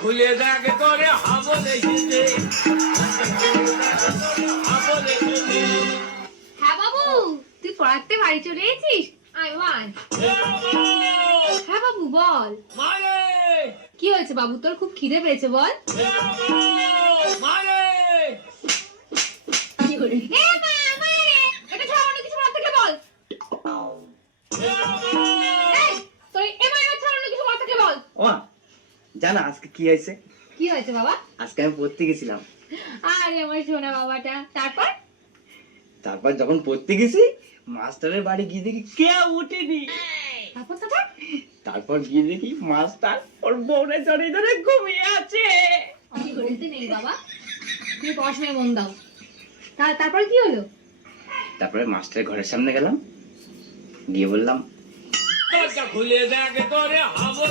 খুলে দেখ করে হাবলে এসেছে। হ্যাঁ বাবু, তুই পড়াতে বাড়ি চলে এসেছিস? আয় ওয়ান। হ্যাঁ বাবু বল। মারে কি হয়েছে বাবু, তোর খুব খিদে পেয়েছে বল। মারে এ মা, মারে। এটা ছাড়া অন্য কিছু বলতে গেলে বল। এই, তোর এ মা, এটা ছাড়া অন্য কিছু বলতে গেলে বল। ও জানা আজকে কি হয়েছে? কি হয়েছে বাবা? আজকে আমি পড়তে গেছিলাম। আরে আমার সোনা বাবাটা। তারপর যখন পড়তে গেছি মাস্টারের বাড়ি গিয়ে দেখি কেউ উঠেনি। তারপর তারপর গিয়ে দেখি মাস্টার ওর বউরে জড়িয়ে ধরে ঘুমিয়ে আছে। আমি বলতে নেই বাবা, তুমি পড়াশোনায় মন দাও। তারপর কি হলো? তারপরে মাস্টারের ঘরের সামনে গেলাম, গিয়ে বললাম দরজা খুলে দেখ করে হাবলে